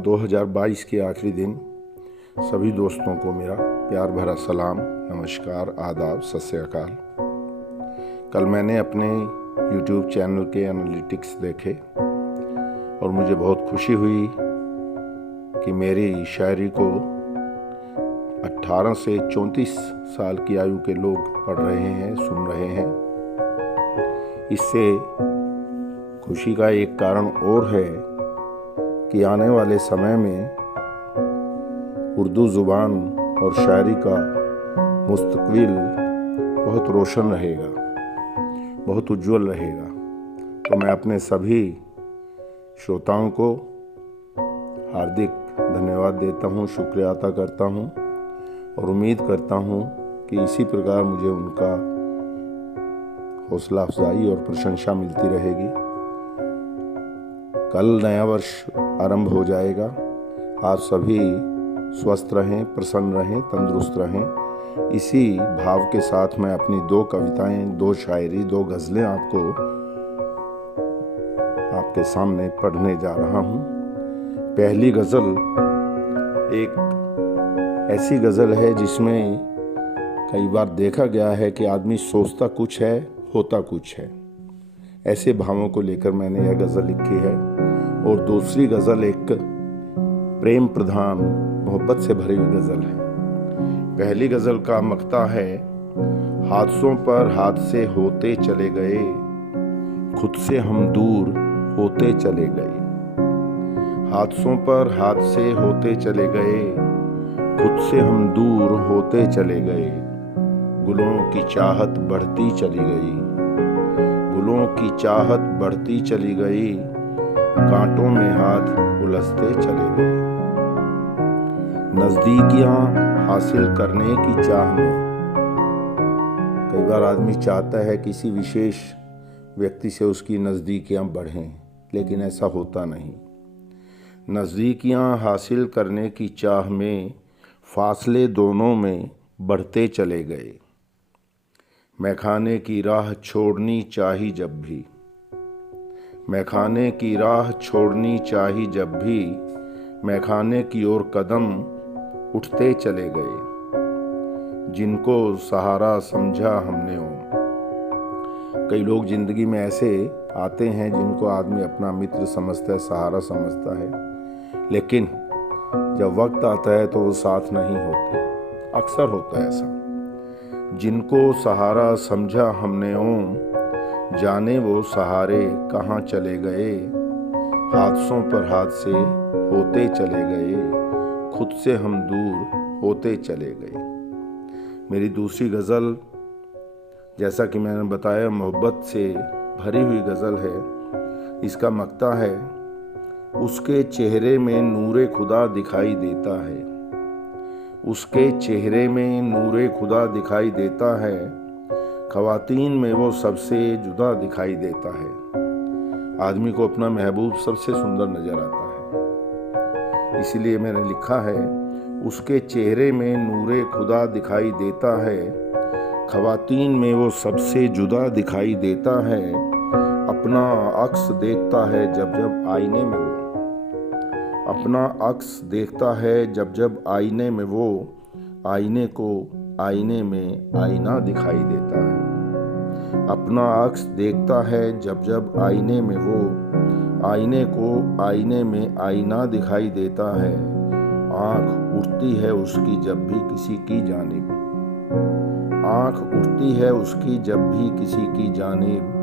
2022 के आखिरी दिन सभी दोस्तों को मेरा प्यार भरा सलाम, नमस्कार, आदाब, सत श्री अकाल। कल मैंने अपने YouTube चैनल के एनालिटिक्स देखे और मुझे बहुत खुशी हुई कि मेरी शायरी को 18 से 34 साल की आयु के लोग पढ़ रहे हैं, सुन रहे हैं। इससे खुशी का एक कारण और है कि आने वाले समय में उर्दू ज़ुबान और शायरी का मुस्तकबिल बहुत रोशन रहेगा, बहुत उज्जवल रहेगा। तो मैं अपने सभी श्रोताओं को हार्दिक धन्यवाद देता हूँ, शुक्रिया अदा करता हूँ और उम्मीद करता हूँ कि इसी प्रकार मुझे उनका हौसला अफजाई और प्रशंसा मिलती रहेगी। कल नया वर्ष आरंभ हो जाएगा। आप सभी स्वस्थ रहें, प्रसन्न रहें, तंदुरुस्त रहें। इसी भाव के साथ मैं अपनी 2 कविताएं, 2 शायरी, 2 गज़लें आपके सामने पढ़ने जा रहा हूँ। पहली गज़ल एक ऐसी गज़ल है जिसमें कई बार देखा गया है कि आदमी सोचता कुछ है, होता कुछ है। ऐसे भावों को लेकर मैंने यह गज़ल लिखी है। और दूसरी गज़ल एक प्रेम प्रधान, मोहब्बत से भरी हुई गज़ल है। पहली गज़ल का मक्ता है, हादसों पर हादसे होते चले गए, खुद से हम दूर होते चले गए। हादसों पर हादसे होते चले गए, खुद से हम दूर होते चले गए। गुलों की चाहत बढ़ती चली गई, गुलों की चाहत बढ़ती चली गई, कांटों में हाथ उलझते चले गए। नजदीकियां हासिल करने की चाह में, कई बार आदमी चाहता है किसी विशेष व्यक्ति से उसकी नजदीकियां बढ़ें, लेकिन ऐसा होता नहीं। नजदीकियां हासिल करने की चाह में फासले दोनों में बढ़ते चले गए। मैखाने की राह छोड़नी चाही जब भी, मैखाने की राह छोड़नी चाही जब भी, मैखाने की ओर कदम उठते चले गए। जिनको सहारा समझा हमने वो, कई लोग जिंदगी में ऐसे आते हैं जिनको आदमी अपना मित्र समझता है, सहारा समझता है, लेकिन जब वक्त आता है तो वो साथ नहीं होते। अक्सर होता है ऐसा। जिनको सहारा समझा हमने ओम, जाने वो सहारे कहाँ चले गए। हादसों पर हादसे होते चले गए, खुद से हम दूर होते चले गए। मेरी दूसरी गज़ल, जैसा कि मैंने बताया, मोहब्बत से भरी हुई गज़ल है। इसका मक्ता है, उसके चेहरे में नूरे खुदा दिखाई देता है, उसके चेहरे में नूरे खुदा दिखाई देता है, ख़वातीन में वो सबसे जुदा दिखाई देता है। आदमी को अपना महबूब सबसे सुंदर नज़र आता है, इसीलिए मैंने लिखा है, उसके चेहरे में नूरे खुदा दिखाई देता है, ख़वातीन में वो सबसे जुदा दिखाई देता है। अपना अक्स देखता है जब जब आईने में वो, अपना अक्स देखता है जब जब आईने में वो, आईने को आईने में आईना दिखाई देता है। अपना अक्स देखता है जब जब आईने में वो, आईने को आईने में आईना दिखाई देता है। आँख उठती है उसकी जब भी किसी की जानिब, आँख उठती है उसकी जब भी किसी की जानिब,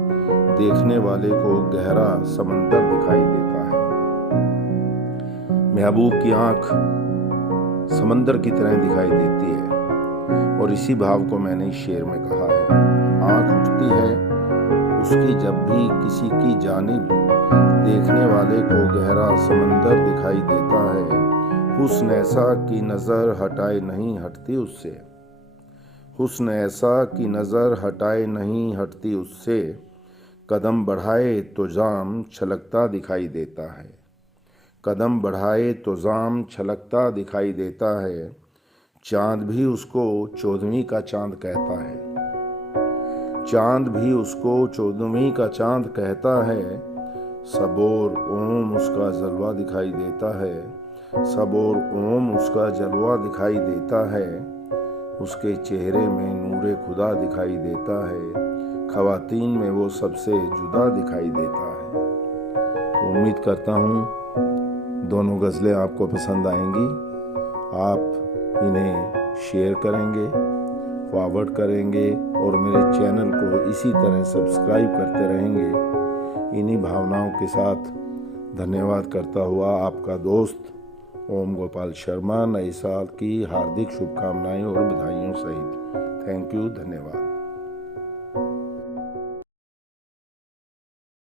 देखने वाले को गहरा समंदर दिखाई देता है। महबूब की आँख समंदर की तरह दिखाई देती है। और इसी भाव को मैंने इस शेर में कहा है। आँख उठती है उसकी जब भी किसी की जानिब, देखने वाले को गहरा समंदर दिखाई देता है। हुस्न ऐसा की नज़र हटाए नहीं हटती उससे, हुस्न ऐसा की नज़र हटाए नहीं हटती उससे, कदम बढ़ाए तो जाम छलकता दिखाई देता है, कदम बढ़ाए तो जाम छलकता दिखाई देता है। चाँद भी उसको 14वीं का चाँद कहता है, चाँद भी उसको 14वीं का चाँद कहता है। सबोर ओम उसका जलवा दिखाई देता है। सब और ओम उसका जलवा दिखाई देता है, उसके चेहरे में नूरे खुदा दिखाई देता है, ख़वातीन में वो सबसे जुदा दिखाई देता है। तो उम्मीद करता हूँ दोनों गज़लें आपको पसंद आएंगी। आप इन्हें शेयर करेंगे, फॉरवर्ड करेंगे और मेरे चैनल को इसी तरह सब्सक्राइब करते रहेंगे। इन्हीं भावनाओं के साथ धन्यवाद करता हुआ आपका दोस्त ओम गोपाल शर्मा नए साल की हार्दिक शुभकामनाएं और बधाइयों सहित। थैंक यू, धन्यवाद।